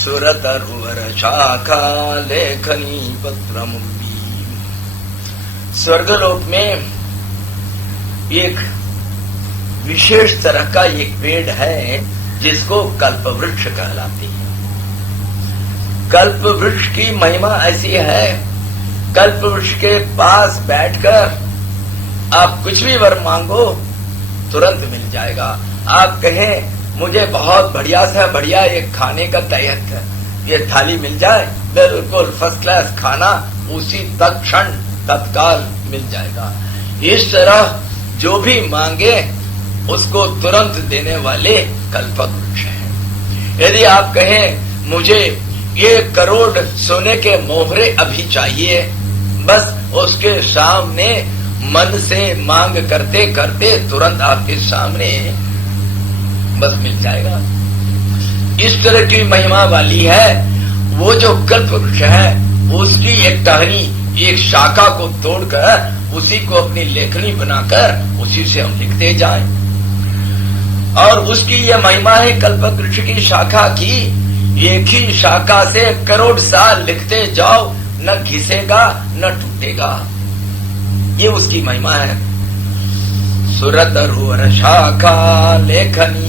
सुरतरुवर शाखा लेखनी पत्रमुर्वी। स्वर्गलोक में एक विशेष तरह का एक पेड़ है जिसको कल्प वृक्ष कहलाती है। कल्प वृक्ष की महिमा ऐसी है, कल्प वृक्ष के पास बैठकर आप कुछ भी वर मांगो तुरंत मिल जाएगा। आप कहें मुझे बहुत बढ़िया से बढ़िया एक खाने का ये थाली मिल जाए, बिल्कुल फर्स्ट क्लास खाना उसी तत्क्षण तत्काल मिल जाएगा। इस तरह जो भी मांगे उसको तुरंत देने वाले कल्प वृक्ष है। यदि आप कहें मुझे 1 करोड़ सोने के मोहरे अभी चाहिए, बस उसके सामने मन से मांग करते करते तुरंत आपके सामने बस मिल जाएगा। इस तरह की महिमा वाली है वो जो कल्प वृक्ष है। उसकी एक टहनी, एक शाखा को तोड़कर उसी को अपनी लेखनी बनाकर उसी से हम लिखते जाएं। और उसकी यह महिमा है कल्प वृक्ष की शाखा की, एक ही शाखा से 1 करोड़ साल लिखते जाओ, न घिसेगा न टूटेगा। ये उसकी महिमा है। सुरतरुवर शाखा लेखनी।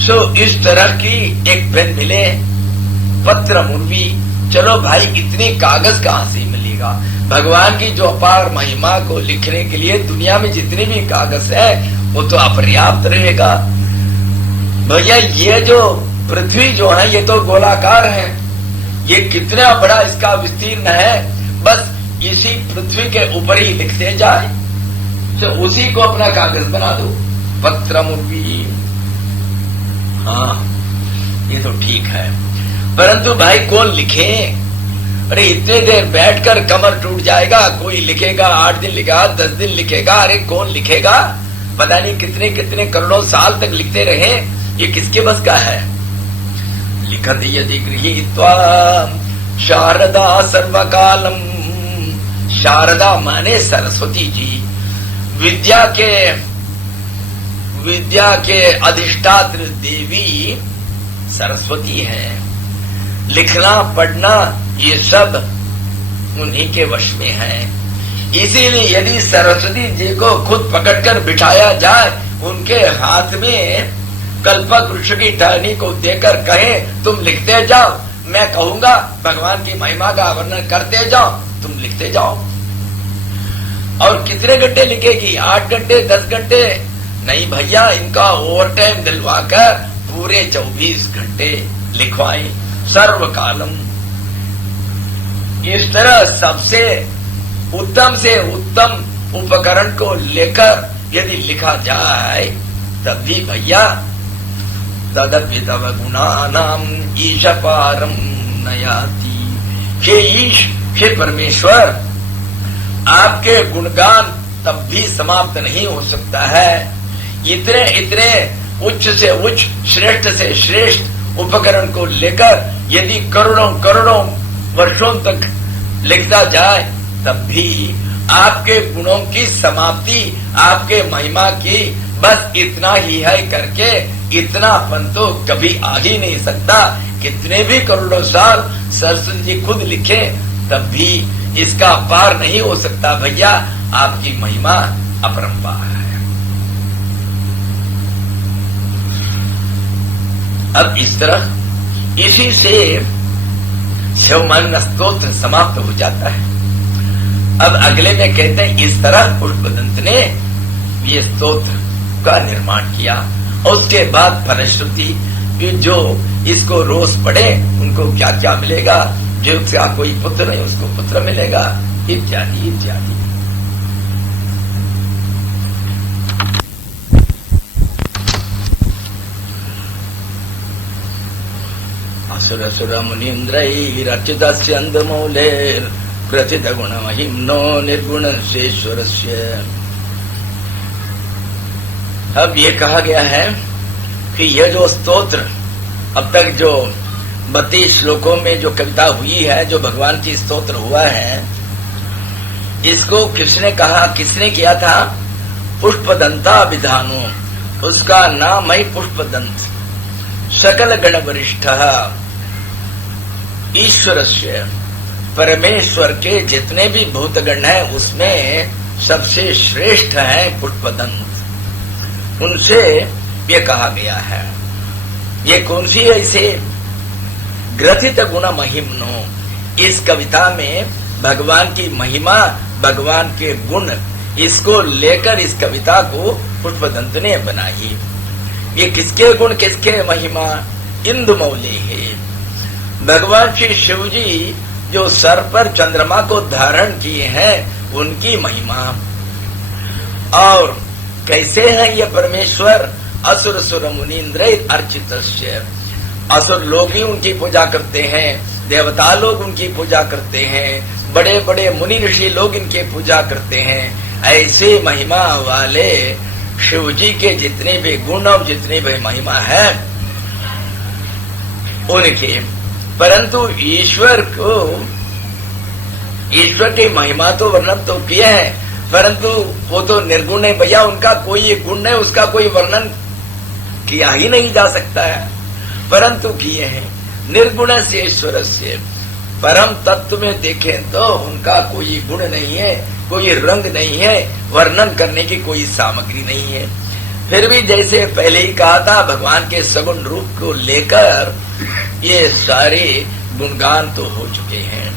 सो इस तरह की एक पेन मिले, पत्र मुर्वी। चलो भाई, इतनी कागज कहाँ से मिलेगा? भगवान की जो अपार महिमा को लिखने के लिए दुनिया में जितनी भी कागज है वो तो अपर्याप्त रहेगा। भैया ये जो पृथ्वी जो है ये तो गोलाकार है, ये कितना बड़ा इसका विस्तीर्ण है। बस इसी पृथ्वी के ऊपर ही लिखते जाए तो उसी को अपना कागज बना दो, पत्र मुर्वी। हाँ, ये तो ठीक है, परंतु भाई कौन लिखे? अरे इतने देर बैठकर कमर टूट जाएगा। कोई लिखेगा 8 दिन लिखेगा, 10 दिन लिखेगा। अरे कौन लिखेगा? पता नहीं कितने कितने करोड़ों साल तक लिखते रहे। ये किसके बस का है? लिखत यदि गृहीत्वा शारदा सर्वकालम। शारदा माने सरस्वती जी, विद्या के अधिष्ठात्री देवी सरस्वती है। लिखना पढ़ना ये सब उन्हीं के वश में है। इसीलिए यदि सरस्वती जी को खुद पकड़कर बिठाया जाए, उनके हाथ में कल्पक वृक्ष की टहनी को देकर कहे तुम लिखते जाओ, मैं कहूंगा भगवान की महिमा का वर्णन करते जाओ, तुम लिखते जाओ। और कितने घंटे लिखेगी? 8 घंटे, 10 घंटे? नहीं भैया, इनका ओवर टाइम दिलवाकर पूरे 24 घंटे लिखवाएं, सर्वकालम। इस तरह सबसे उत्तम से उत्तम उपकरण को लेकर यदि लिखा जाए तब भी भैया तदपि तव गुणानाम ईश पारम नयाति। हे ईश, हे परमेश्वर, आपके गुणगान तब भी समाप्त नहीं हो सकता है। इतने इतने उच्च से उच्च, श्रेष्ठ से श्रेष्ठ उपकरण को लेकर यदि करोड़ों करोड़ों वर्षों तक लिखता जाए तब भी आपके गुणों की समाप्ति, आपके महिमा की बस इतना ही है करके इतनापन तो कभी आ ही नहीं सकता। कितने भी करोड़ों साल सरस्वती जी खुद लिखे तब भी इसका पार नहीं हो सकता भैया। आपकी महिमा अपरंपार है। अब इस तरह इसी से शिवमन स्तोत्र समाप्त हो जाता है। अब अगले में कहते हैं इस तरह पुष्पदंत ने ये स्तोत्र का निर्माण किया। और उसके बाद फलश्रुति, जो इसको रोज पढ़े उनको क्या क्या मिलेगा, जो उसका कोई पुत्र नहीं उसको पुत्र मिलेगा, इत्यादि इत्यादि। असुर सुर मुनीन्द्रैरर्चितस्य अंधमूलेर प्रथित गुण महिम्नो निर्गुण शेश्वरस्य। अब ये कहा गया है कि यह जो स्तोत्र अब तक जो 32 श्लोकों में जो कविता हुई है, जो भगवान की स्तोत्र हुआ है, इसको किसने कहा, किसने किया था? पुष्पदंता विधानो, उसका नाम है पुष्पदंत। सकल गण वरिष्ठ ईश्वरस्य, परमेश्वर के जितने भी भूतगण हैं उसमें सबसे श्रेष्ठ है पुष्पदंत। उनसे ये कहा गया है। ये कौन सी ऐसे ग्रथित गुण महिमनो, इस कविता में भगवान की महिमा, भगवान के गुण, इसको लेकर इस कविता को पुष्पदंत ने बनाई। ये किसके गुण, किसके महिमा? इंदुमौली है। भगवान श्री शिव जी जो सर पर चंद्रमा को धारण किए हैं उनकी महिमा। और कैसे हैं ये परमेश्वर? असुर सुर मुनीन्द्र अर्चितस्य, असुर लोग भी उनकी पूजा करते हैं, देवता लोग उनकी पूजा करते हैं, बड़े बड़े मुनि ऋषि लोग इनकी पूजा करते हैं। ऐसे महिमा वाले शिव जी के जितने भी गुण और जितनी भी महिमा है उनके, परंतु ईश्वर की महिमा तो वर्णन तो किए हैं, परंतु वो तो निर्गुण है भैया, उनका कोई गुण नहीं, उसका कोई वर्णन किया ही नहीं जा सकता है, परंतु किए हैं। निर्गुण से ईश्वर से, परम तत्व में देखें तो उनका कोई गुण नहीं है, कोई रंग नहीं है, वर्णन करने की कोई सामग्री नहीं है। फिर भी जैसे पहले ही कहा था, भगवान के सगुण रूप को लेकर ये सारे गुणगान तो हो चुके हैं।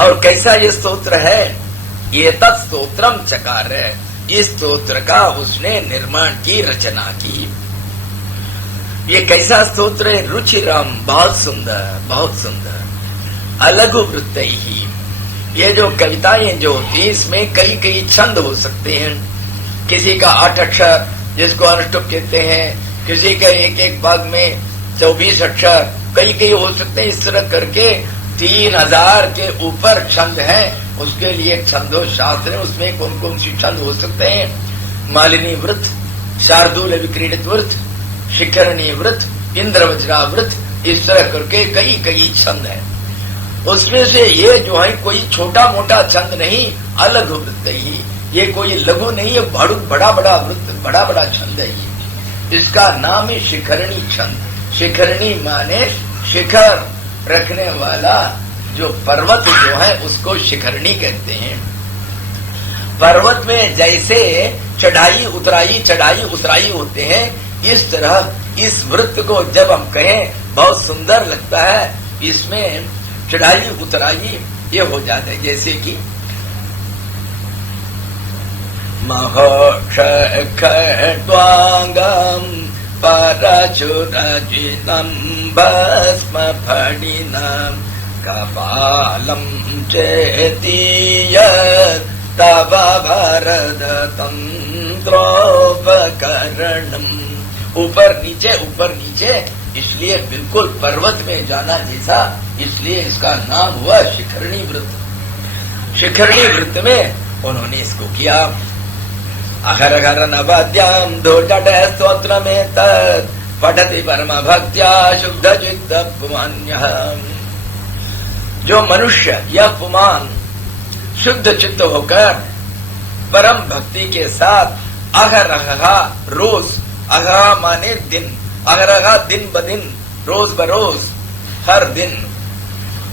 और कैसा ये स्तोत्र है? ये तत्स्तोत्रम चकार है, इस स्तोत्र का उसने निर्माण की, रचना की। ये कैसा स्तोत्र है? रुचिराम, बहुत सुंदर, बहुत सुंदर। अलघु वृत्त ही, ये जो कविताएं जो होती, इसमें कई कई छंद हो सकते हैं। किसी का 8 अक्षर जिसको अनुष्टुप कहते हैं, किसी का एक एक भाग में 24 अक्षर, कई कई हो सकते हैं। इस तरह करके 3000 के ऊपर छंद हैं। उसके लिए छंदो शास्त्र है, उसमें कौन कौन सी छंद हो सकते हैं? मालिनी वृत्त, शार्दूल विक्रीडित वृत्त, शिखरणी वृत्त, इंद्र वज्रा वृत्त, इस तरह करके कई कई छंद है। उसमें से ये जो है कोई छोटा मोटा छंद नहीं, अलग वृत्त ही, ये कोई लघु नहीं है, बड़ा बड़ा वृत्त, बड़ा बड़ा छंद है ये। इसका नाम है शिखरणी छंद। शिखरणी माने शिखर रखने वाला, जो पर्वत जो है उसको शिखरणी कहते हैं। पर्वत में जैसे चढ़ाई उतराई होते हैं, इस तरह इस वृत्त को जब हम कहें बहुत सुंदर लगता है। इसमें चढ़ाई उतराई ये हो जाते हैं, जैसे कि महोक्षत्वांगम परचुरजितं भस्म फणिनं कपालं चेतीयत् तव वरदतंत्रोपकरणम्। ऊपर नीचे, इसलिए बिल्कुल पर्वत में जाना जैसा, इसलिए इसका नाम हुआ शिखरणी वृत्त। शिखरणी वृत्त में उन्होंने इसको किया। अघर घर नवद्याम धोटट स्तोत्र में तत् पठति परम भक्त्या शुद्ध चित्त पुमान्यः। जो मनुष्य या पुमान शुद्ध चित्त होकर परम भक्ति के साथ अघरहा रोज, अघरा माने दिन, अघरहा दिन ब दिन, रोज बरोज, हर दिन,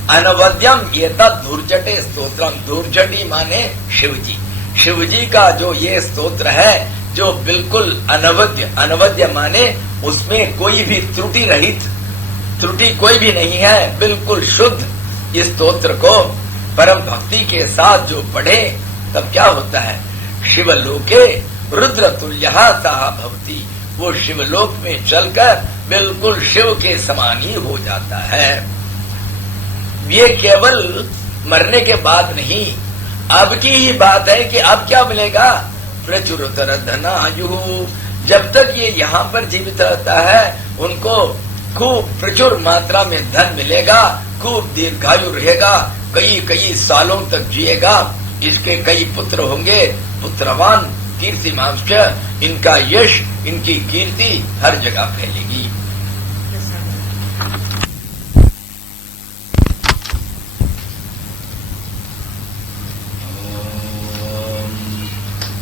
अनवद्यम ये धूर्जटे स्तोत्रम, धूर्जटी माने शिवजी, शिवजी का जो ये स्तोत्र है जो बिल्कुल अनवद्य, अनवद्य माने उसमें कोई भी त्रुटि रहित, त्रुटि कोई भी नहीं है, बिल्कुल शुद्ध। इस स्तोत्र को परम भक्ति के साथ जो पढ़े तब क्या होता है? शिवलोके रुद्र तुल्यः सः भवति, वो शिवलोक में चलकर बिल्कुल शिव के समान ही हो जाता है। ये केवल मरने के बाद नहीं, अब की ही बात है कि अब क्या मिलेगा? प्रचुरतर धनायु, जब तक ये यहाँ पर जीवित रहता है उनको खूब प्रचुर मात्रा में धन मिलेगा, खूब दीर्घायु रहेगा, कई कई सालों तक जिएगा, इसके कई पुत्र होंगे, पुत्रवान, कीर्तिमांश्च, इनका यश, इनकी कीर्ति हर जगह फैलेगी।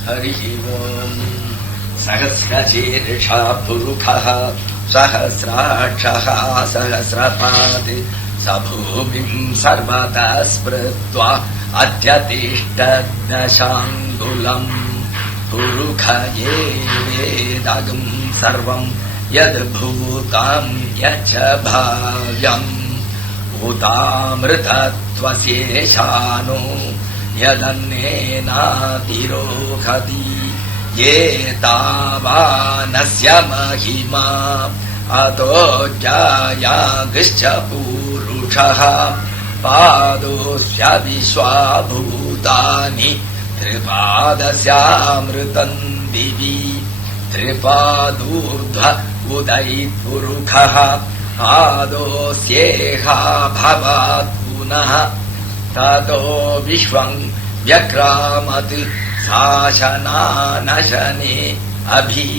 हरि ओम। सहस्रशीर्षा पुरुषः सहस्राक्षः सहस्रपात् भूमिं सर्वतः स्मृत्वा अत्यतिष्ठदशाङ्गुलम् पुरुखये वेदगं सर्वं यद्भूतं यच्च भाव्यम् भूतामृतत्वशेषानो यदन्नेनातिरोहति ये तावानस्य महिमा अतो जायागश्च पूरुषः पादोऽस्य विश्वाभूतानि त्रिपादस्यामृतम् दिवि त्रिपादूर्ध्व उदयित्पुरुषः पादोऽस्येहा भवात् पुनः ततो विश्वम् व्यक्रामत् शासनानशने अभि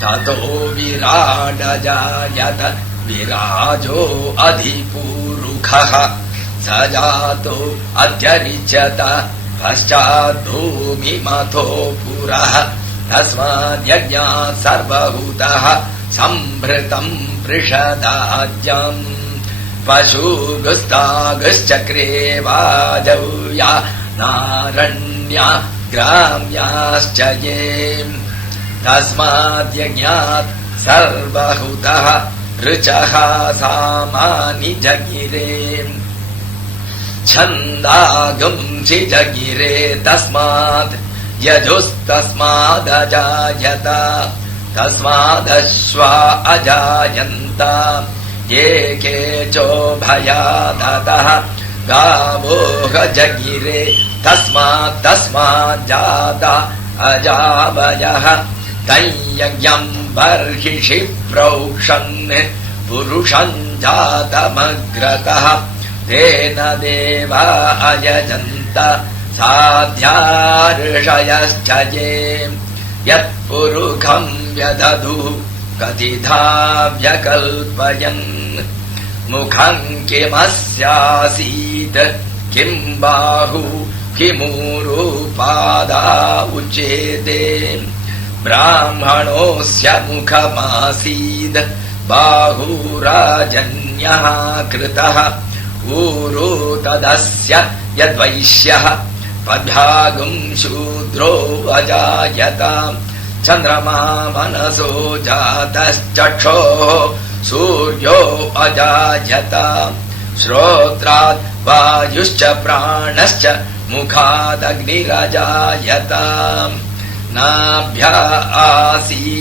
ततो विराडजायत विराजो अधिपूरुखः स जातो अत्यरिच्यत पश्चाद्भूमिमथो पुरः तस्माद्यज्ञात् सर्वभूतः सम्भृतम् पृषदाज्यम् पशुगुस्तागश्चक्रे वाजौया नारण्या ग्राम्याश्च ये तस्माद्यज्ञात् सर्वभूतः ऋचः सामानि जगिरे छन्दागुंसि जगिरे तस्मात् यजुस्तस्मादजायत तस्मादश्वा अजायन्त ये केचोभयादतः गावोह जगिरे तस्माज्जाता अजावयः तय्यज्ञम् बर्हिषि प्रोक्षन् पुरुषम् जातमग्रतः तेन देवा अयजन्त साध्यार्षयश्च ये यत्पुरुखम् व्यदधुः कथिथा व्यकल्पयन् मुखम् किमस्यासीत् किम् बाहु किमूरुपादा उच्येते ब्राह्मणोऽस्य मुखमासीद् बाहुराजन्यः कृतः ऊरु तदस्य यद्वैश्यः पद्भागुम् शूद्रो अजायत चन्द्रमा मनसो जातश्चक्षोः सूर्यो अजायत श्रोत्रात् वायुश्च प्राणश्च मुखादग्निरजायत नाभ्या आसीदन्तरिक्षम्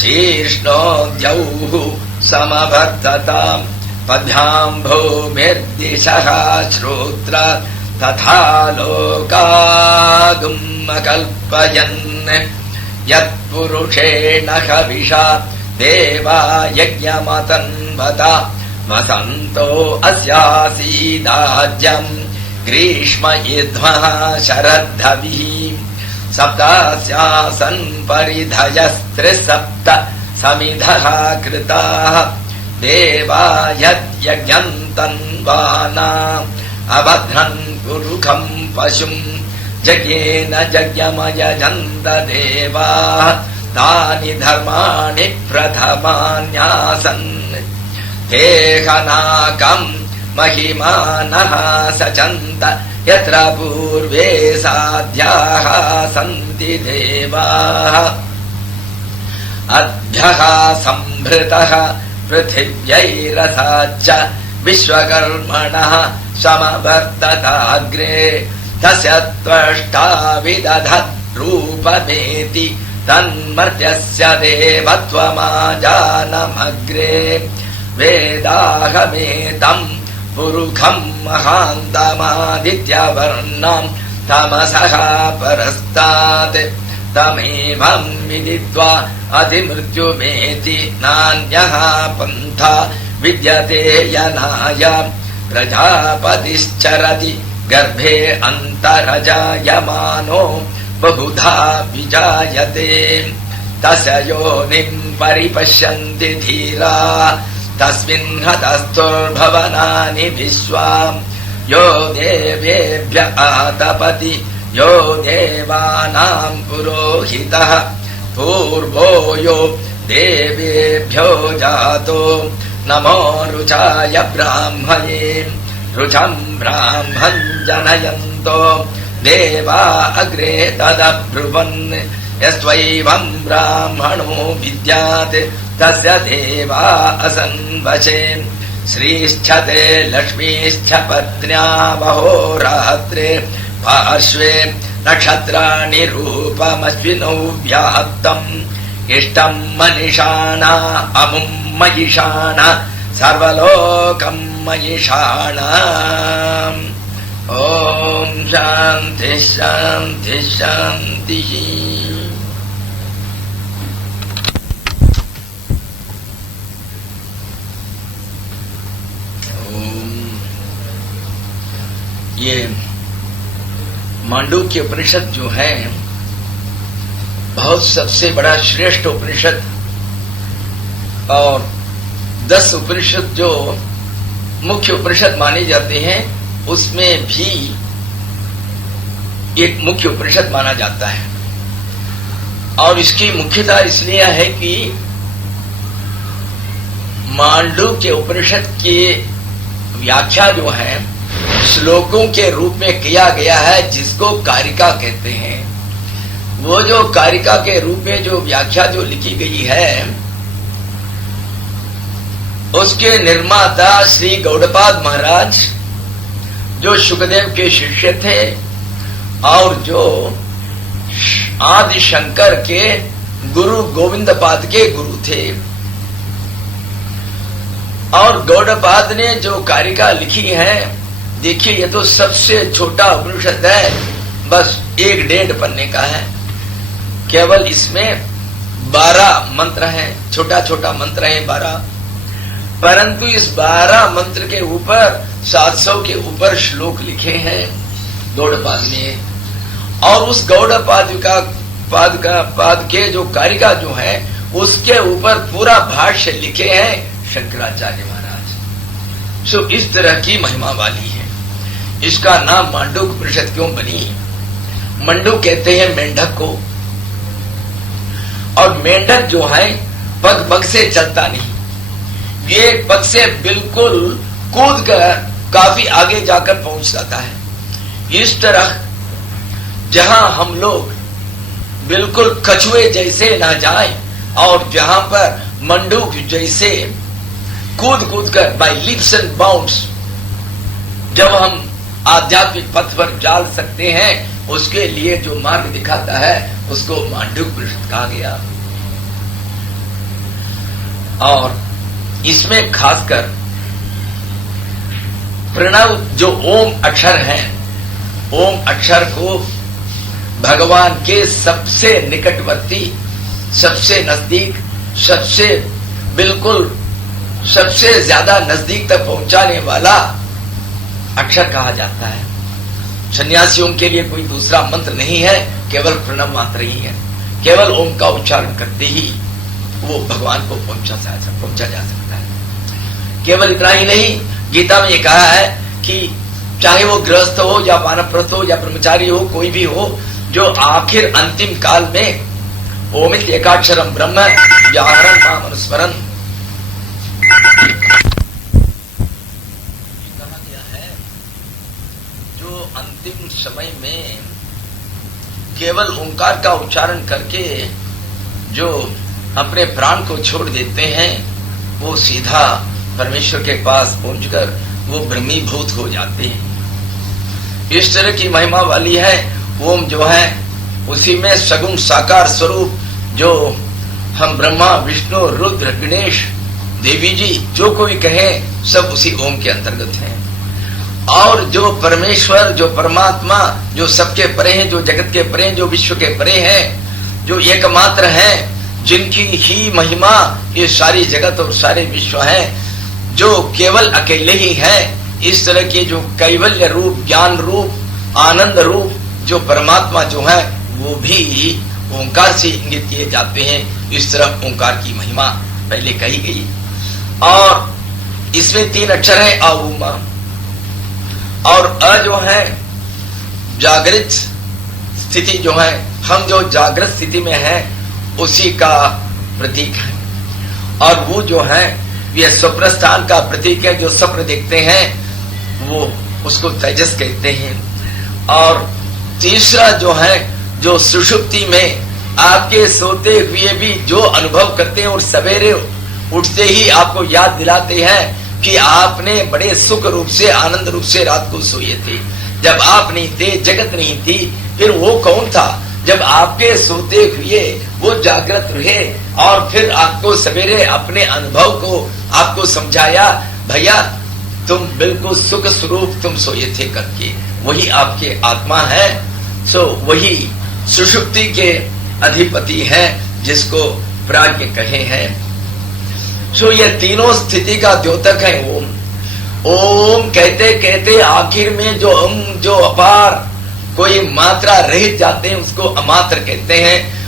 शीर्ष्णोद्यौः समवर्तताम् पद्भ्याम् भूमिर्दिशः श्रोत्रात् तथा लोकागुम् अकल्पयन् यत्पुरुषेण हविषा देवा यज्ञमतन्वत वसन्तो अस्यासीदाज्यम् ग्रीष्म इद्मः शरद्धविः सप्तास्यासन् परिधयस्त्रिसप्त समिधः कृताः देवा यद्यज्ञम् तन्वाना अबध्नन् पुरुखम् पशुम् यज्ञेन यज्ञमयजन्त देवाः तानि धर्माणि प्रथमान्यासन् हेहनाकम् महिमानः सचन्त यत्र पूर्वे साध्याः सन्ति देवाः अभ्यः सम्भृतः पृथिव्यैरसाच्च विश्वकर्मणः समवर्तताग्रे तस्य त्वष्टा विदधत् रूपमेति तन्मर्त्यस्य देवत्वमाजानमग्रे वेदाहमेतम् पुरुखम् महान्तमादित्यवर्णम् तमसः परस्तात् तमेवम् विदित्वा अतिमृत्युमेति नान्यः पन्था विद्यते यनाय प्रजापतिश्चरति गर्भे अन्तरजायमानो बहुधा विजायते तस्य योनिम् परिपश्यन्ति धीरा तस्मिन् हतस्थुर्भवनानि विश्वाम् यो देवेभ्य आतपति यो देवानाम् पुरोहितः पूर्वो यो देवेभ्यो जातो नमो रुचाय ब्राह्मये रुचम् ब्राह्मं जनयन्तो देवा अग्रे तदब्रुवन् यस्त्वैवं ब्राह्मणो विद्यात् तस्य देवा असन्वचे श्रीश्चते लक्ष्मीश्च पत्न्या वहोरात्रे पार्श्वे नक्षत्राणि रूपमश्विनौ व्याहत्तम् इष्टं मनीषाणा अमुं मयिषाणा सर्वलोकं मयिषाणा। ओम शांति शांति शांति। ये मांडूक्य उपनिषद जो है बहुत सबसे बड़ा श्रेष्ठ उपनिषद, और 10 उपनिषद जो मुख्य उपनिषद माने जाते हैं उसमें भी एक मुख्य उपनिषद माना जाता है। और इसकी मुख्यता इसलिए है कि मांडूक्य उपनिषद की व्याख्या जो है श्लोकों के रूप में किया गया है, जिसको कारिका कहते हैं। वो जो कारिका के रूप में जो व्याख्या जो लिखी गई है, उसके निर्माता श्री गौड़पाद महाराज जो शुकदेव के शिष्य थे और जो आदि शंकर के गुरु गोविंदपाद के गुरु थे। और गौड़पाद ने जो कारिका लिखी है, देखिए ये तो सबसे छोटा उपनिषद है, बस 1-1.5 पन्ने का है। केवल इसमें 12 मंत्र हैं, छोटा छोटा मंत्र हैं 12, परंतु इस 12 मंत्र के ऊपर 700 के ऊपर श्लोक लिखे हैं गौड़पाद ने। और उस गौड़पाद पाद के जो कारिका जो है उसके ऊपर पूरा भाष्य लिखे हैं शंकराचार्य महाराज। सो इस तरह की महिमा वाली है। इसका नाम मांडूक्य उपनिषद क्यों बनी? मंडू कहते हैं मेंढक को, और मेंढक जो है पग पग से चलता नहीं, ये पग से बिल्कुल कूद कर काफी आगे जाकर पहुंच जाता है। इस तरह जहां हम लोग बिल्कुल कछुए जैसे न जाएं, और जहां पर मंडूक जैसे कूद कूद कर बाय लीप्स एंड बाउंड्स जब हम आध्यात्मिक पथ पर जा सकते हैं, उसके लिए जो मार्ग दिखाता है उसको मांडूक्य उपनिषद कहा गया। और इसमें खासकर प्रणव जो ओम अक्षर है, ओम अक्षर को भगवान के सबसे निकटवर्ती, सबसे नजदीक, सबसे बिल्कुल सबसे ज्यादा नजदीक तक पहुंचाने वाला अक्षर कहा जाता है। सन्यासियों के लिए कोई दूसरा मंत्र नहीं है, केवल प्रणव मात्र ही है। केवल ओम का उच्चारण करते ही वो भगवान को पहुंचा जा सकता है। केवल इतना ही नहीं, गीता में ये कहा है कि चाहे वो गृहस्थ हो या वानप्रस्थ हो या ब्रह्मचारी हो, कोई भी हो, जो आखिर अंतिम काल में ओमित एकाक्षरम ब्रह्म व्याहरण माम अनुस्मरन कहा गया है, जो अंतिम समय में केवल ओंकार का उच्चारण करके जो अपने प्राण को छोड़ देते हैं, वो सीधा परमेश्वर के पास पहुंचकर वो ब्रह्मीभूत हो जाते हैं। इस तरह की महिमा वाली है। ओम जो है उसी में सगुण साकार स्वरूप, जो हम ब्रह्मा विष्णु रुद्र गणेश देवी जी जो कोई कहे, सब उसी ओम के अंतर्गत हैं। और जो परमेश्वर, जो परमात्मा, जो सबके परे हैं, जो जगत के परे हैं, जो विश्व के परे हैं, जो एकमात्र हैं, जिनकी ही महिमा ये सारी जगत और सारे विश्व हैं, जो केवल अकेले ही हैं, इस तरह के जो कैवल्य रूप, ज्ञान रूप, आनंद रूप जो परमात्मा जो है, वो भी ओंकार से इंगित किए जाते हैं। इस तरह ओंकार की महिमा पहले कही गई। और इसमें 3 अक्षर है, अ उ म। और अ जो है जागृत स्थिति जो है, हम जो जागृत स्थिति में है उसी का प्रतीक है। और वो जो है ये स्वप्न स्थान का प्रतीक है। जो स्वप्न देखते हैं वो उसको तेजस कहते हैं। और तीसरा जो है, जो सुषुप्ति में आपके सोते हुए भी जो अनुभव करते हैं और सवेरे उठते ही आपको याद दिलाते हैं कि आपने बड़े सुख रूप से, आनंद रूप से रात को सोए थे। जब आप नहीं थे, जगत नहीं थी, फिर वो कौन था? जब आपके सोते हुए वो जागृत रहे और फिर आपको सवेरे अपने अनुभव को आपको समझाया, भैया तुम बिल्कुल सुख स्वरूप तुम सोए थे करके, वही आपके आत्मा है। सो वही सुषुप्ति के अधिपति है, जिसको प्राज्ञ कहे हैं। सो ये तीनों स्थिति का द्योतक है ओम। ओम कहते कहते आखिर में जो अपार कोई मात्रा रहित जाते हैं उसको अमात्र कहते हैं।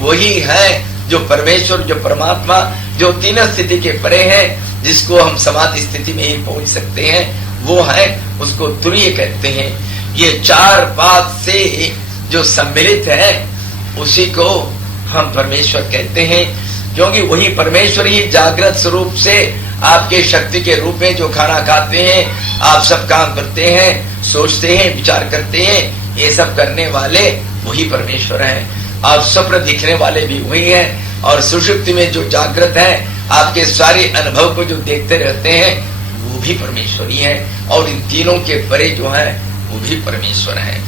वही है जो परमेश्वर, जो परमात्मा, जो तीनों स्थिति के परे है, जिसको हम समाधि स्थिति में ही पहुंच सकते हैं, वो है, उसको तुरीय कहते हैं। ये चार पाद से जो सम्मिलित है उसी को हम परमेश्वर कहते हैं, क्योंकि वही परमेश्वर ही जागृत स्वरूप से आपके शक्ति के रूप में जो खाना खाते हैं, आप सब काम करते हैं, सोचते हैं, विचार करते हैं, ये सब करने वाले वही परमेश्वर हैं। आप स्वप्न दिखने वाले भी वही हैं, और सुषुप्ति में जो जागृत है, आपके सारे अनुभव को जो देखते रहते हैं, वो भी परमेश्वर ही है। और इन तीनों के परे जो है वो भी परमेश्वर है।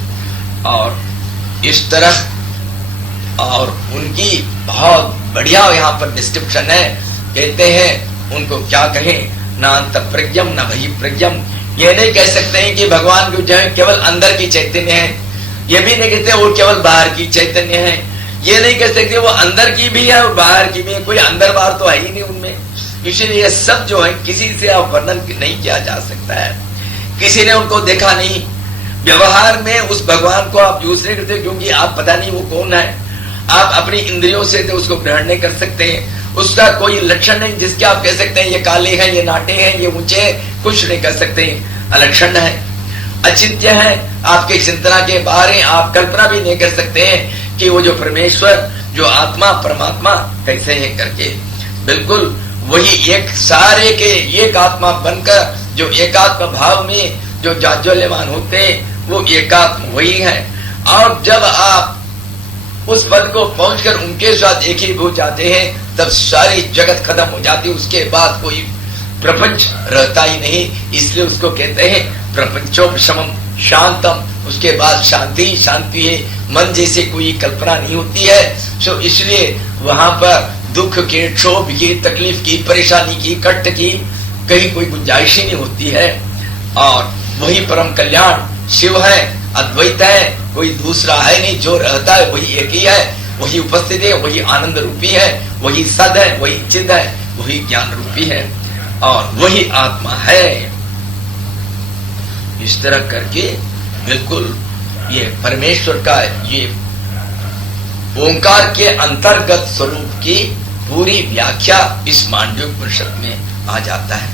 और इस तरह और उनकी बहुत बढ़िया यहाँ पर डिस्क्रिप्शन है। कहते हैं उनको क्या कहें, न अंत प्रज्ञम न बहि प्रज्ञम। ये नहीं कह सकते हैं कि भगवान जो है केवल अंदर की चैतन्य है, ये भी नहीं कहते वो केवल बाहर की चैतन्य है, ये नहीं कह सकते वो अंदर की भी है और बाहर की भी है। कोई अंदर बाहर तो है ही नहीं उनमें। इसलिए ये सब जो है किसी से आप वर्णन नहीं किया जा सकता है। किसी ने उनको देखा नहीं, व्यवहार में उस भगवान को आप यूज नहीं करते, क्योंकि आप पता नहीं वो कौन है। आप अपनी इंद्रियों से तो उसको ग्रहण नहीं कर सकते हैं। उसका कोई लक्षण नहीं जिसके आप कह सकते हैं ये काले हैं, ये नाटे हैं, ये ऊंचे हैं, कुछ नहीं कर सकते। अलक्षण है, अचिंत्य है, आपके चिंतना के बाहर है। आप कल्पना भी नहीं कर सकते हैं कि वो जो परमेश्वर, जो आत्मा, परमात्मा कैसे है करके। बिल्कुल वही एक सारे के एक आत्मा बनकर जो एकात्म भाव में जो जाज्वल्यमान होते हैं, वो एकात्म वही है। और जब आप उस पद को पहुंचकर उनके साथ एकीभूत जाते हैं, तब सारी जगत खत्म हो जाती है। उसके बाद कोई प्रपंच रहता ही नहीं। इसलिए उसको कहते हैं प्रपंचोपशमम शांतम। उसके बाद शांति ही शांति है, मन जैसे कोई कल्पना नहीं होती है। सो इसलिए वहां पर दुख के, क्षोभ की, तकलीफ की, परेशानी की, कष्ट की कहीं कोई गुंजाइश ही नहीं होती है। और वही परम कल्याण शिव है, अद्वैत है, कोई दूसरा है नहीं। जो रहता है वही एक ही है, वही उपस्थित है, वही आनंद रूपी है, वही सद है, वही चिद है, वही ज्ञान रूपी है, और वही आत्मा है। इस तरह करके बिल्कुल ये परमेश्वर का ये ओंकार के अंतर्गत स्वरूप की पूरी व्याख्या इस मांडव्योपनिषद में आ जाता है।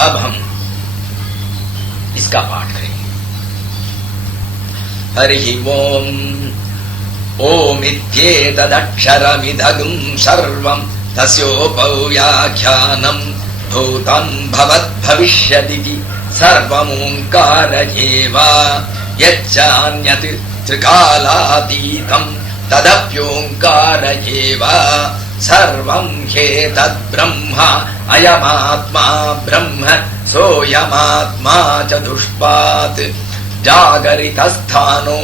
अब हम इसका पाठ करेंगे। हरि ओम। ओम इत्येतदक्षरमिदगुं सर्वं तस्योपव्याख्यानं भूतं भवद्भविष्यदिति सर्वमोंकार एव। यच्चान्यत् त्रिकालातीतं तदप्योंकार एव। सर्वं ह्येतद्ब्रह्म अयमात्मा ब्रह्म सोऽयमात्मा चतुष्पात्। जागरितस्थानो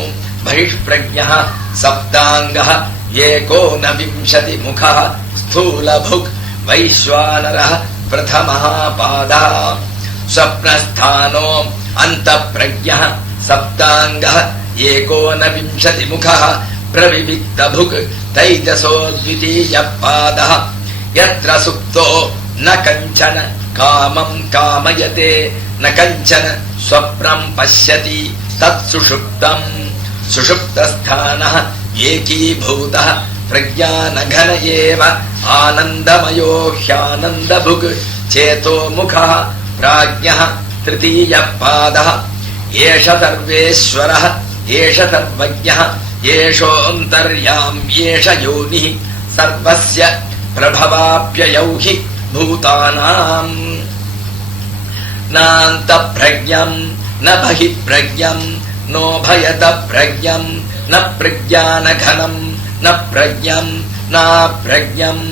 बहिष्प्रज्ञः सप्तांगः एकोनविंशतिमुखः स्थूलभुक् वैश्वानरः प्रथमः पादः। स्वप्नस्थानो अन्तःप्रज्ञः सप्तांगः एकोनविंशतिमुखः प्रविविक्तभुक् तैजसो द्वितीयः पादः। यत्र सुप्तो न कंचन कामं कामयते न कंचन स्वप्नं पश्यति तत्सुषुप्तम्। सुषुप्तस्थानः एकीभूतः प्रज्ञानघन एव आनन्दमयो ह्यानन्दभुक् चेतोमुखः प्राज्ञः तृतीयः पादः। एष सर्वेश्वरः एष सर्वज्ञः एषोऽन्तर्यामी एष योनिः सर्वस्य प्रभवाप्ययौ हि भूतानाम् नान्त प्रज्ञम् न बहिप्रज्ञम् नोभयत प्रज्ञम् न प्रज्ञानघनम् न प्रज्ञम् नाप्रज्ञम्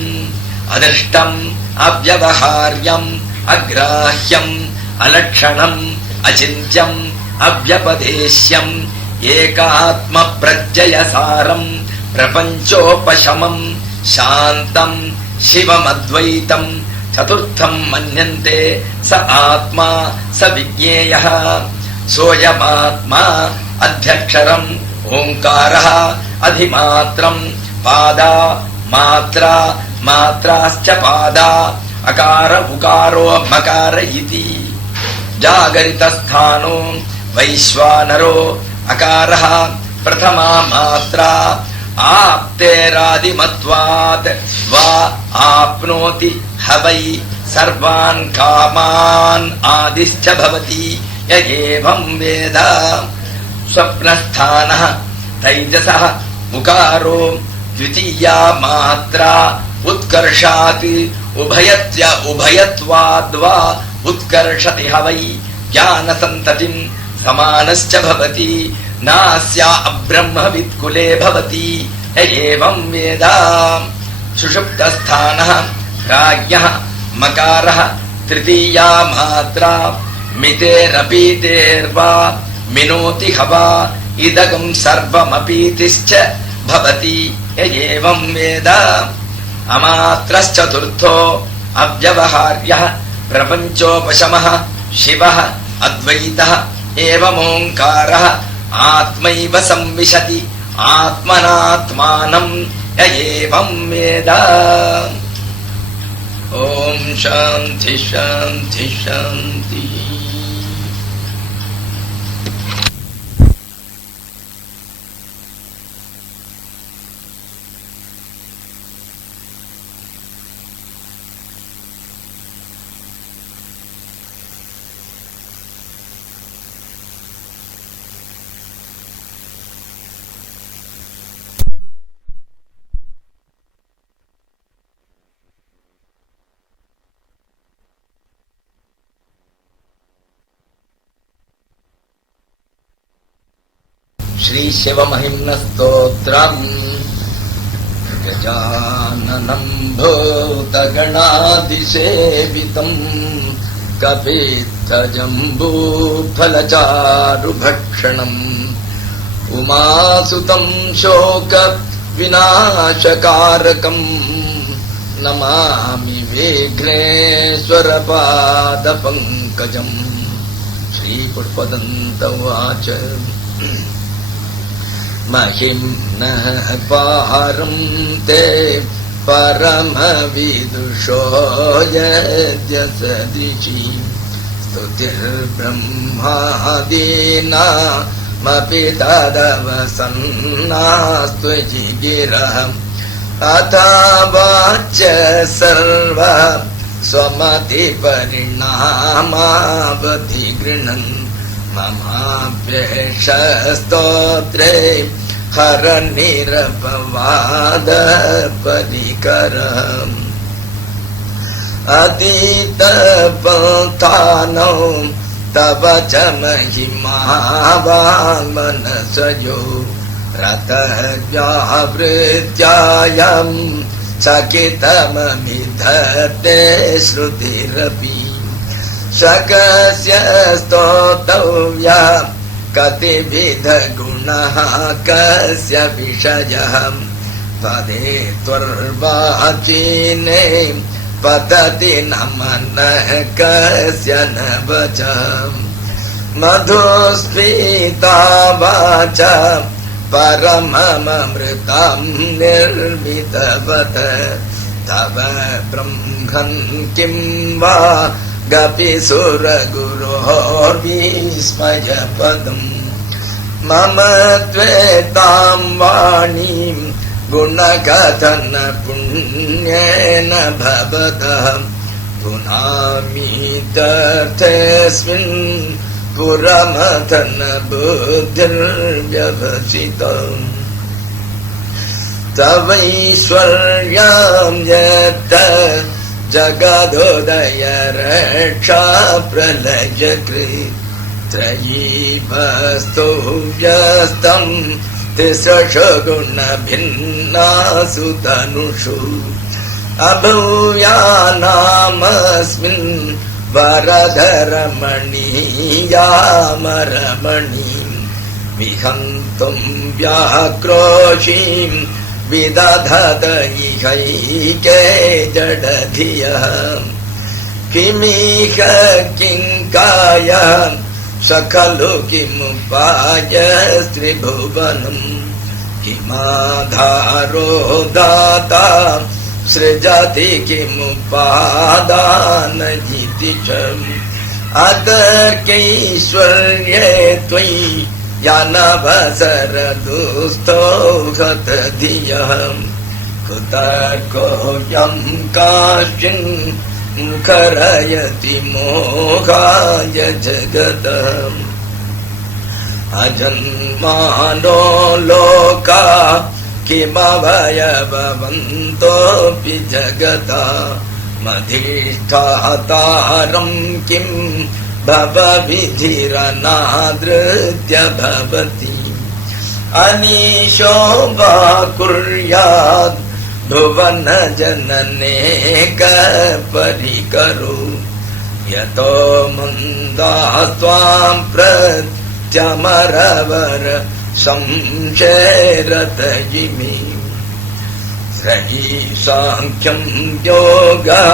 अदृष्टम् अव्यवहार्यम् अग्राह्यम् अलक्षणम् अचिन्त्यम् अव्यपदेश्यम् एकात्म प्रत्ययसारम् प्रपञ्चोपशमम् शान्तम् शिवमद्वैतम् चतुर्थम् मन्यन्ते स आत्मा स विज्ञेयः सोऽयमात्मा अध्यक्षरम् ओङ्कारः अधिमात्रम् पादा मात्रा मात्राश्च पादा अकार उकारो मकार इति जागरितस्थानो वैश्वानरो अकारः प्रथमा मात्रा आप्तेरादिमत्वात् वा आप्नोति ह वै सर्वान् कामान् आदिश्च भवति य एवं वेद स्वप्नस्थानः तैजसः उकारो द्वितीया मात्रा उत्कर्षात् उभयत्वाद्वा उत्कर्षति ह वै ज्ञानसन्ततिम् समानश्च भवति नास्या अब्रह्मवित्कुले भवति य एवं वेद सुषुप्तस्थानः राज्ञः मकारः तृतीया मात्रा मितेरपीतेर्वा मिनोति ह वा इदगम् सर्वमपीतिश्च भवति य एवं वेद अमात्रश्चतुर्थो अव्यवहार्यः प्रपञ्चोपशमः शिवः अद्वैतः एवमोङ्कारः आत्मैव संविशति आत्मनात्मानम् य एवं वेद ॐ शान्ति शान्ति शान्तिः। श्री शिवमहिम्न स्तोत्रम् गजाननम् भूतगणादिसेवितम् कपित्थजम्बूफलचारुभक्षणम् उमासुतम् शोक विनाशकारकम् नमामि विघ्नेश्वर पादपङ्कजम्। श्रीपुष्पदन्त उवाच महिम्नः पारं ते परमविदुषो यद्यसदृशी स्तुतिर्ब्रह्मादीनामपि तदवसन्नास्त्वजिगिरः अथवाच सर्व स्वमतिपरिणामावधिगृह्णन् ममाभ्येषस्तोत्रे हरनिरपवाद परिकरम् अतीतपन्थानो तव च महिमा वाङ्मनसयो रतव्यावृत्यायम् चकितमभिधत्ते श्रुतिरपि शकस्य स्तोतव्या कतिविध गुणः कस्य विषयः पदे त्वर्वाचीने पतति न मनः कस्य न वचः मधुस्फीता वाचा परममृतं निर्मितवत् तव ब्रह्मन् किं वा गपिसुरगुरोर्विस्मयपदम् मम त्वेतां वाणीं गुणकथन पुण्येन भवतः पुनामीतर्थेऽस्मिन् पुरमथन बुद्धिर्व्यवसितम् तवैश्वर्यं यत् जगदोदय रक्षा प्रलयकृत् त्रयी वस्तु व्यस्तम् तिसृषु गुण भिन्नासु तनुषु अभूयानामस्मिन् वरधरमणीयामरमणीम् विहन्तुम् व्याक्रोशीम् विदधत इहैके जडधियः किमिह किङ्काय सकलु किमुपायस्त्रिभुवनम् किमाधारो दाता सृजति किमुपादानयिति च अतर्कैश्वर्ये त्वयि यानवसरदुस्थो हतधियः कुतर्कोऽयं काश्चिन् मुखरयति मोहाय जगतः अजन्मानो लोका किमवयवन्तोऽपि जगता मधिष्ठातारं किं भवविधिरनादृत्य भवति अनीशो वा कुर्यात् भुवन जनने परिकरो यतो मन्दास्त्वां प्रत्यमरवर संशेरत इमे त्रयी सांख्यं योगः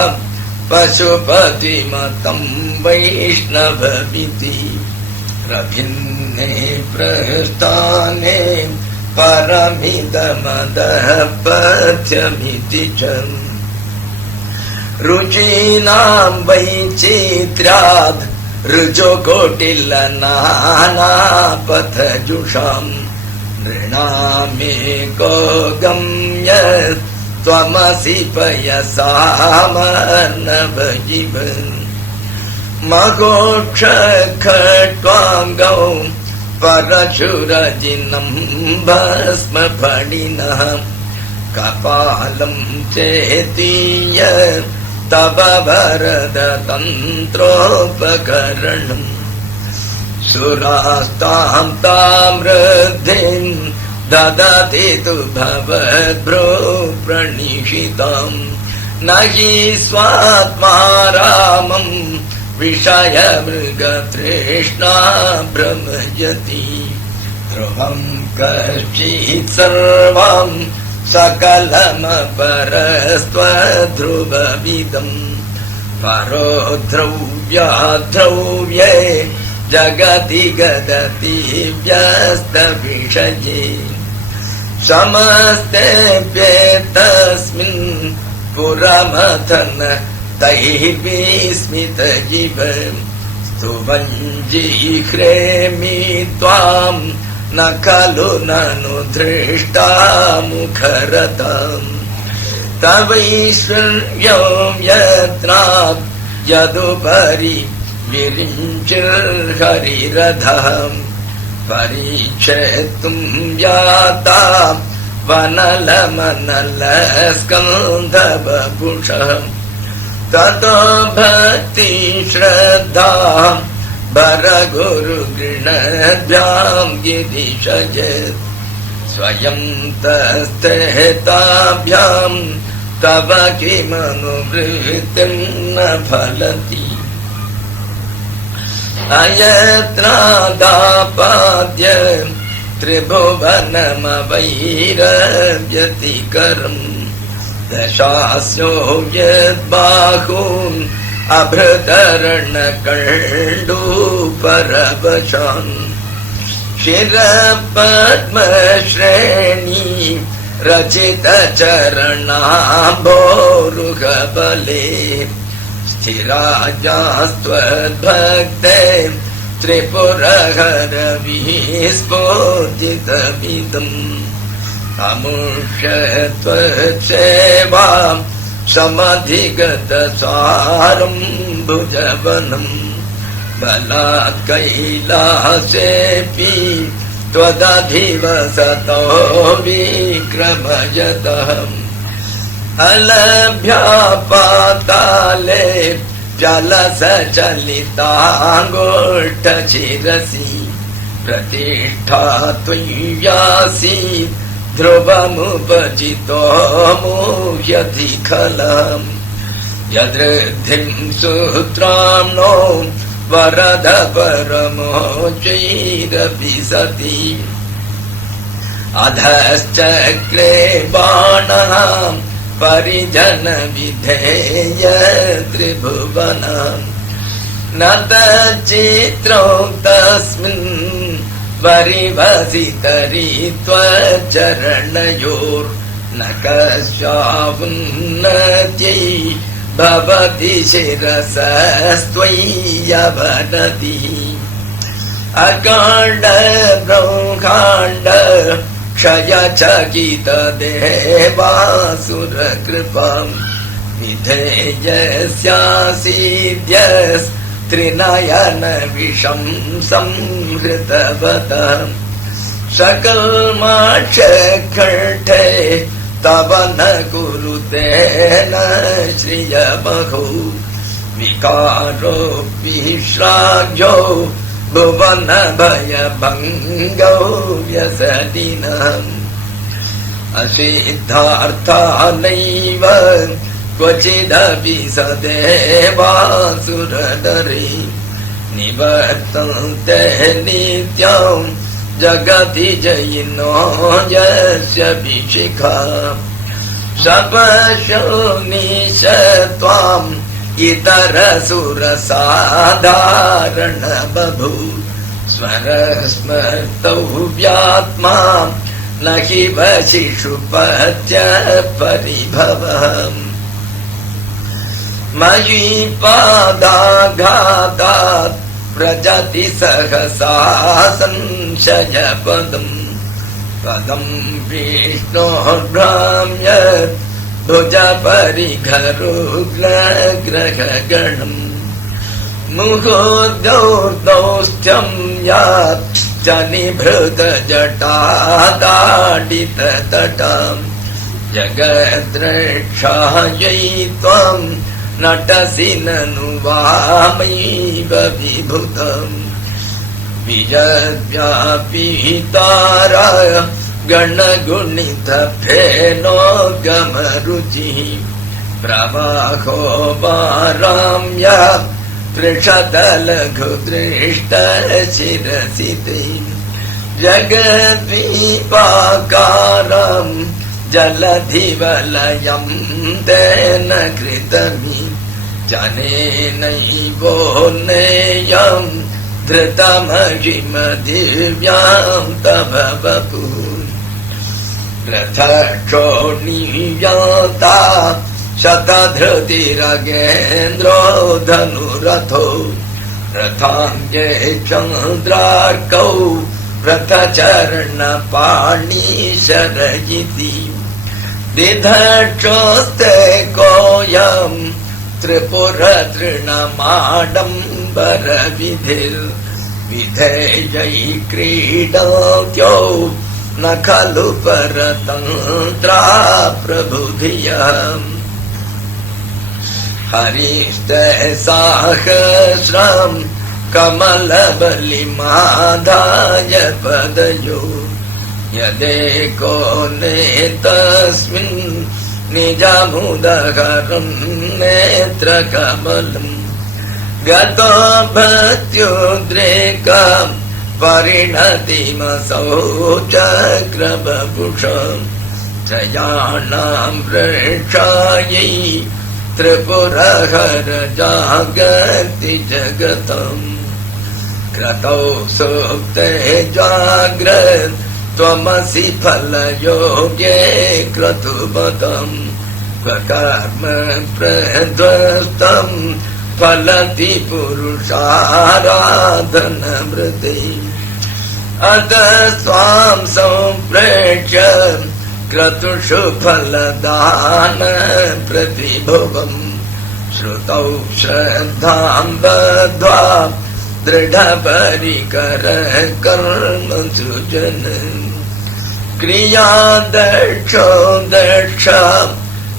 पशुपतिमतं वैष्णवमिति रभिन्ने प्रस्थाने परमिदमदः पथ्यमिति च रुचीनां वैचित्र्याद् ऋजोकोटिलनानापथजुषाम् नृणामेको गम्यत् त्वमसि पयसामर्णवजिव मघोक्षखट्वाङ्गौ परशुरजिनं भस्मफणिनः कपालं चेतीय तव वरदतन्त्रोपकरणम् सुरास्तां ताम्रद्धिं ददति तु भवद्भ्रो प्रणिषिताम् न हि स्वात्मा रामम् विषय मृगतृष्णा भ्रमयति ध्रुवं कश्चित् सर्वं सकलमपरस्त्वध्रुवविदम् परो द्रव्याद्रव्ये जगति गदति व्यस्तविषये समस्तेऽप्येतस्मिन् पुरमथन तैः विस्मितजिव स्तुवञ्जीह्रेमि त्वां न खलु ननु धृष्टा मुखरताम् तवैश्वर्यं यत्रात् यदुपरि विरिञ्चिर्हरिरथः परीक्षेतुं याता वनलमनलस्कन्धवपुषः ततो भक्ति श्रद्धा भरगुरुगृणभ्यां गिरिशयत् स्वयं तस्थेताभ्यां तव किमनुवृत्तिं न फलति अयत्रादापाद्य त्रिभुवनमवैरव्यतिकरम् दशास्यो यद्बाहून् अभृतर्णकण्डूपरवशान् शिरपद्मश्रेणी रचितचरणाम्भोरुहबले स्थिराजास्त्वद्भक्ते त्रिपुरहरविस्फोटितमिदम् अमुष्य त्वत्सेवां समधिगतसारं भुजवनम् बलात् कैलासेऽपि त्वदधिवसतो विक्रमयतः अलभ्या पाताले व्यालसचलिताङ्गोष्ठ शिरसि प्रतिष्ठा त्वय्यासि ध्रुवमुपचितो मुह्यति खलम् यदृद्धिं सूत्राम्नो वरद परमो चैरपि सति अधश्चक्रे बाणः परिजन विधेय त्रिभुवनम् न तच्चित्रौ तस्मिन् परिवसितरि त्वचरणयोर्न कस्यावुन्नत्यै भवति शिरसस्त्वय्यवनति अकाण्ड ब्रह्माण्ड क्षय चकित देवासुर कृपाम् विधेयस्यासीद्यस्त्रिनयन विषं संहृतवतम् सकल्माक्षकण्ठे तव न कुरुते न श्रियमहो विकारोऽपिश्राव्यो भुवन भयभङ्गौ व्यसनिनम् असिद्धार्थानैव क्वचिदपि सदेवासुरनरे निवर्तन्ते नित्यम् जगति जयिनो यस्य विशिखा सपशोनिश त्वाम् इतरसुरसाधारण बभू स्वरस्मर्तौ व्यात्मा न हि वशिषुपत्य परिभवम् मयि पादाघातात् व्रजति सहसा संशयपदम् पदम् विष्णोर्भ्राम्यत् भुज परिघरुग्रग्रहगणम् मुहुर्दौर्दौस्थ्यम् यात् च निभृत जटादाडिततटाम् जगद्रक्षायै त्वम् नटसि ननु वामैव विभूतम् विजव्यापीतारा गणगुणित फेनोगमरुचिः प्रवाहो वाराम्य पृषदलघुदृष्ट शिरसि ते जगद्वीपाकारम् जलधिवलयम् तेन कृतमि जनेनैवोन्नेयम् धृतमहिमदिव्यां तव वपुः रथक्षोणीयाता शतधृतिरगेन्द्रो धनुरथो रथाङ्गे चन्द्रार्कौ रथचरणपाणिशरयिति दिधक्षोस्ते कोऽयम् त्रिपुरतृणमाडम्बरविधिर्विधेयै क्रीडन्त्यो न खलु परतन्त्रा प्रबुधियम् हरिस्ते साहस्रम् कमलबलिमादाय पदयो यदेको नेतस्मिन् निजमुदहरन् नेत्रकमलम् गतो भक्त्युद्रेकम् परिणतिमसौ चक्रवपुषम् त्रयाणाम् वृक्षायै त्रिपुरहर जागति जगतम् क्रतौ सुप्ते जाग्रत् त्वमसि फलयोगे क्रतुपदम् स्वकर्म प्रध्वस्तम् फलति पुरुषाराधनमृते अतः स्वां सम्प्रेक्ष्य क्रतुषु फलदान प्रतिभुवम् श्रुतौ श्रद्धां बद्ध्वा दृढपरिकर कर्म सृजन क्रिया दक्षो दक्ष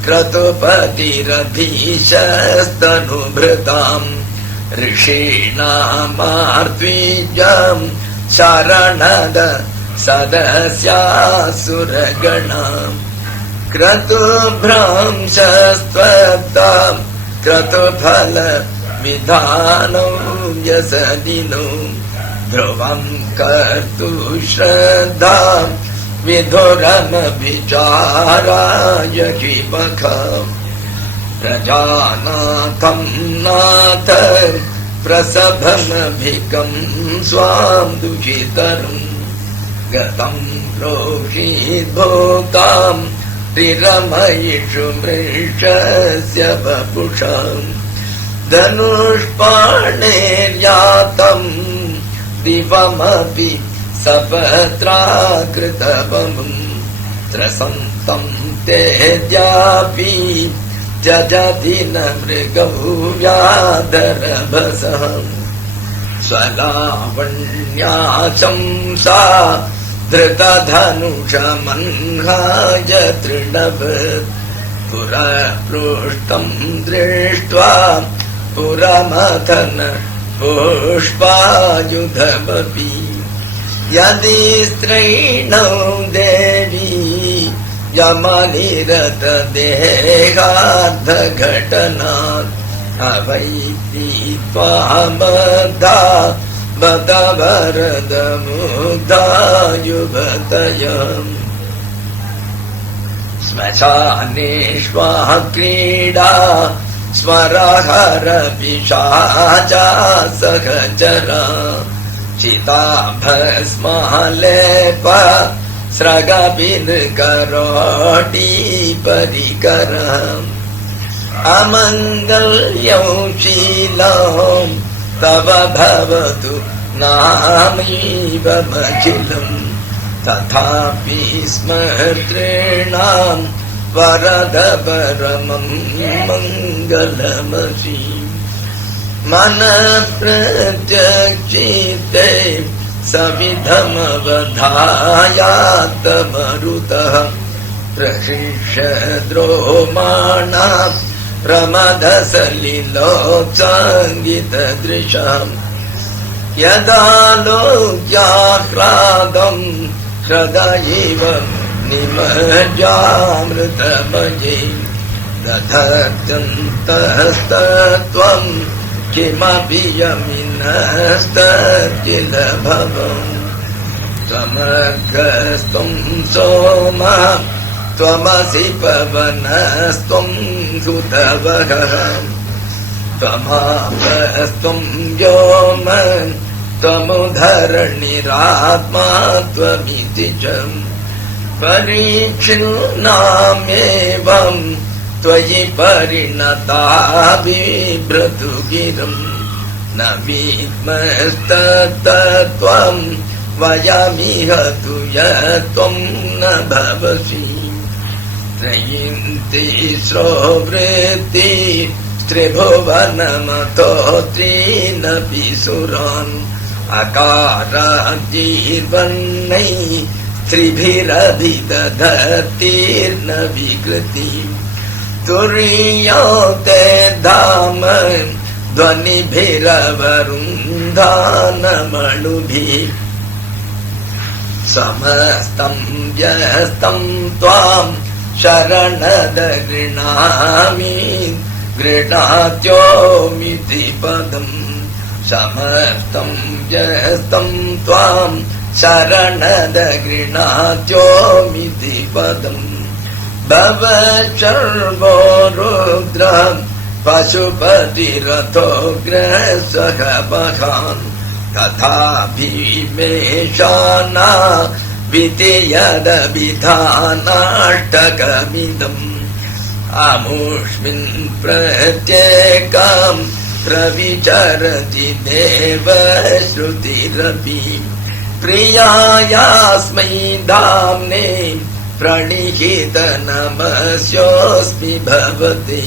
क्रतुपतिरधीशस्तनुभृताम् ऋषीणामार्त्वीजाम् शरणद सदस्यासुरगणाम् क्रतुभ्रंशस्त्वत्ताम् क्रतुफल विधानो व्यसनिनो ध्रुवम् कर्तु श्रद्धाम् विधुरमभिचाराय किमखम् प्रजानाथम् नाथ प्रसभमभिकम् स्वाम् दुषितरुम् गतम् प्रोषिद्भूताम् त्रिरमयिषु मृषस्य वपुषाम् धनुष्पाणेर्यातम् दिवमपि सपत्राकृतवम् त्रसन्तम् तेद्यापि जजति न मृगौ व्याधरभसम् स्वलावण्याशंसा धृतधनुषमह्नाय तृणवत् पुरपृष्ठम् दृष्ट्वा पुरमथन पुष्पायुधमपि यदि स्त्रैणौ देवी यमनिरत देहार्धघटनात् अवैति त्वामदा बदवरदमुग्धायुवतयम् श्मशानेष्वः क्रीडा स्मरहर पिशाचा सहचरा चिताभस्मलेप स्रगपिनकरोटी परिकरम् अमङ्गल्यौ शीलम् तव भवतु नामीवमखिलम् तथापि स्मर्तॄणाम् वरद परमम् मङ्गलमसि मनःप्रत्यक्षिते सविधमवधायात्तमरुतः प्रशिष्यद्रोमाणाम् प्रमदसलिलोत्सङ्गितदृशम् यदा लोक्याह्लादम् हृदयैव निमज्जामृतमये दधत्यन्तस्तत्त्वम् किमपि यमिनस्तकिल भवम् त्वमर्घस्त्वम् सोमः त्वमसि पवनस्त्वम् सुतवः त्वमापस्त्वम् व्योम त्वमुधरणिरात्मा त्वमिति च परीक्षिणाम्येवम् त्वयि परिणता बिभ्रतु गिरम् न विद्मस्तत्त्वम् वयमिह तु यत्त्वम् न भवसि त्रयीन्तिस्रो वृत्ति त्रिभुवनमतो त्रीनपि सुरान् अकाराद्यैर्वर्णै त्रिभिरभिदधतीर्न विकृतिम् तुरीयो ते धाम ध्वनिभिरवरुन्धानमणुभिः समस्तम् व्यस्तम् त्वाम् शरणद गृह्णामि गृह्णात्योमिति पदम् समस्तम् व्यस्तम् त्वाम् शरणद गृह्णात्योमिति पदम् भव सर्वो रुद्रः पशुपतिरथोग्रसः पखान् तथा भीमेशाना विधियदभिधानाष्टकमिदम् अमुष्मिन् प्रत्येकम् प्रविचरति देव श्रुतिरपि प्रियायास्मै धाम्ने प्रणिहित नमस्योऽस्मि भवते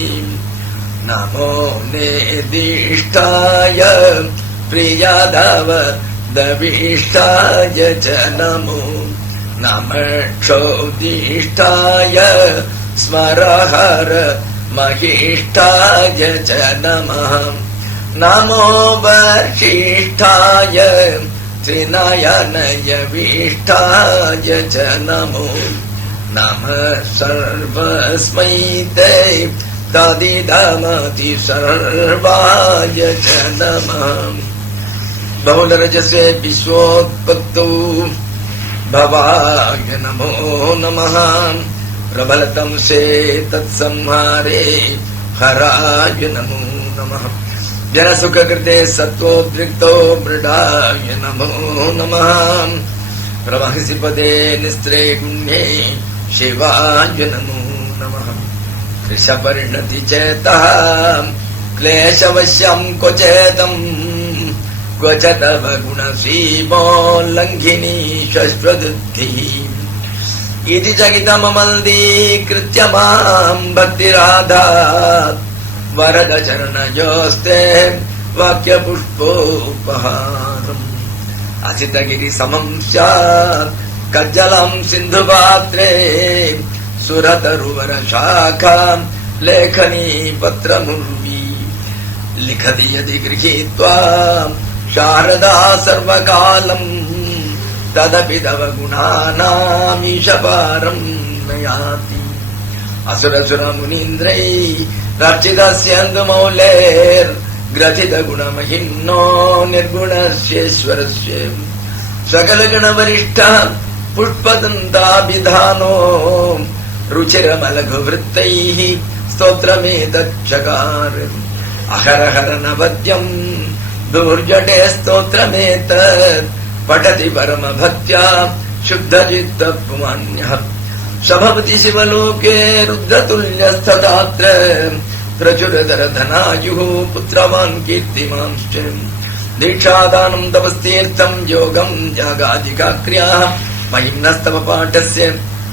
नमो नेदिष्टाय प्रियदव दविष्टाय च नमो नमक्षोदिष्टाय स्मरहर महिष्ठाय च नमः। नमो वशिष्ठाय त्रिनयनय विष्ठाय च नमो नमः। सर्वस्मै ते तदिदमति सर्वाय च नमः। बहुलरजसे विश्वोत्पत्तौ भवाय नमो नमः। प्रबलतम से तत्संहारे हराय नमो नमः। जनसुखकृते सत्त्वोद्रिक्तो मृडाय नमो नमः। प्रवहसि पदे निस्त्रे गुण्ये शिवाय नमो नमः। कृशपरिणति चेतः क्लेशवश्यं क्वचेतम् क्वच तव गुणसीमोल्लङ्घिनी शश्वदुद्धिः। इति जगितममल्दीकृत्य मां भक्तिराधात् वरद चरणयोस्ते वाक्यपुष्पोपहारम्। असितगिरिसमं स्यात् कज्जलं सिन्धुपात्रे सुरतरुवरशाखां लेखनी पत्रमुर्वी। लिखति यदि गृहीत्वा शारदा सर्वकालम् तदपि तव गुणानामीशपारं न याति। असुरसुरमुनीन्द्रै रचितगुणमहिम्नो निर्गुणस्येश्वरस्य सकलगुणवरिष्ठः पुष्पदन्ताभिधानो रुचिरमलघुवृत्तैः स्तोत्रमेतच्चकार। अहरहर नवद्यम् दुर्जटे स्तोत्रमेतत् पठति परमभक्त्या शुद्धचित्तपुमान्यः। सभवति शिवलोके रुद्रतुल्यस्तदात्र प्रचुरधरधनायुः पुत्रवान् कीर्तिमांश्च। दीक्षादानं तपस्तीर्थं योगं यागादिकाक्रियाः महिम्नस्तव पाठस्य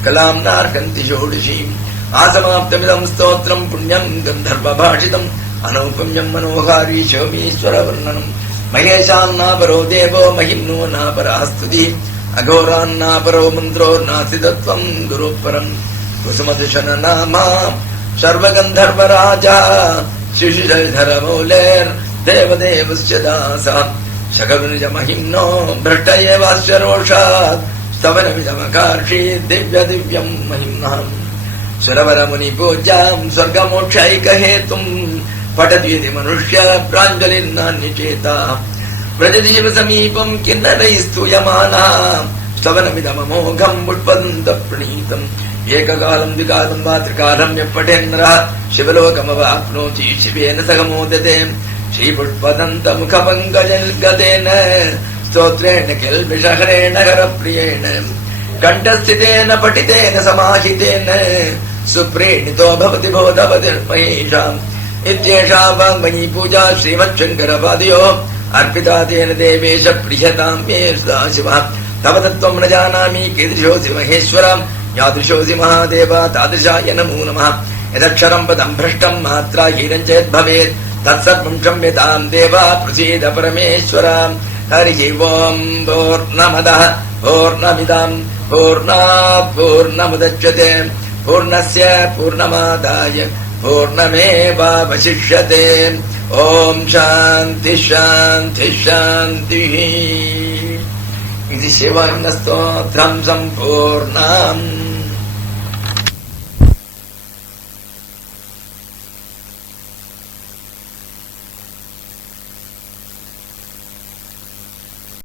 कलां नार्हन्ति षोडशीम्। आसमाप्तमिदं स्तोत्रं पुण्यं गन्धर्वभाषितम् अनौपम्यं मनोहारी शोमीश्वरवर्णनम्। महेशान्नापरो देवो महिम्नो नापरा स्तुतिः। अघोरान्नापरो मन्त्रो नास्ति तत्त्वं गुरुपरम्। कुसुमदूषण नामा सर्वगन्धर्वराजा शिशिधरमौलेर्देवदेवस्य दासः। शकलुनिज महिम्नो भ्रष्ट एवास्य रोषात् स्तवनमिदमकार्षि दिव्य दिव्यं महिम्नः। सुरवरमुनिपूज्यां स्वर्गमोक्षैकहेतुम् पठति यदि मनुष्य प्राञ्जलिर्नान्यचेता। व्रजदेव समीपं किन्नरैस्तूयमानः स्तवनमिदममोघम् उत्पदन्तप्रणीतम्। एककालं द्विकालं वा त्रिकालं यः पठेन्नरः शिवलोकमवाप्नोति शिवेन सह मोदते। श्रीपुष्पदन्तमुखपङ्कजनिर्गतेन स्तोत्रेण किल्बिषहरेण हरप्रियेण कण्ठस्थितेन पठितेन समाहितेन सुप्रीणितो भवति बोधवतिर्महेशाम्। इत्येषा वाङ्मयी पूजा श्रीमच्छङ्करपादयोः अर्पिता तेन देवेश प्रियतां मे सदाशिवः। तव तत्त्वं न जानामि कीदृशोऽसि महेश्वर यादृशोऽसि महादेव तादृशाय नमो नमः। यदक्षरं पदं भ्रष्टं मात्रा हीनं चेद्भवेत् तत्सर्वं क्षम्यतां देव प्रसीद परमेश्वर। हरिः ओं। पूर्णमदः पूर्णमिदं पूर्णात् पूर्णमुदच्यते पूर्णस्य पूर्णमादाय पूर्णमेवावशिष्यते। ओम शांति शांति शांतिः। इति शिवस्तोत्रं सम्पूर्णम्।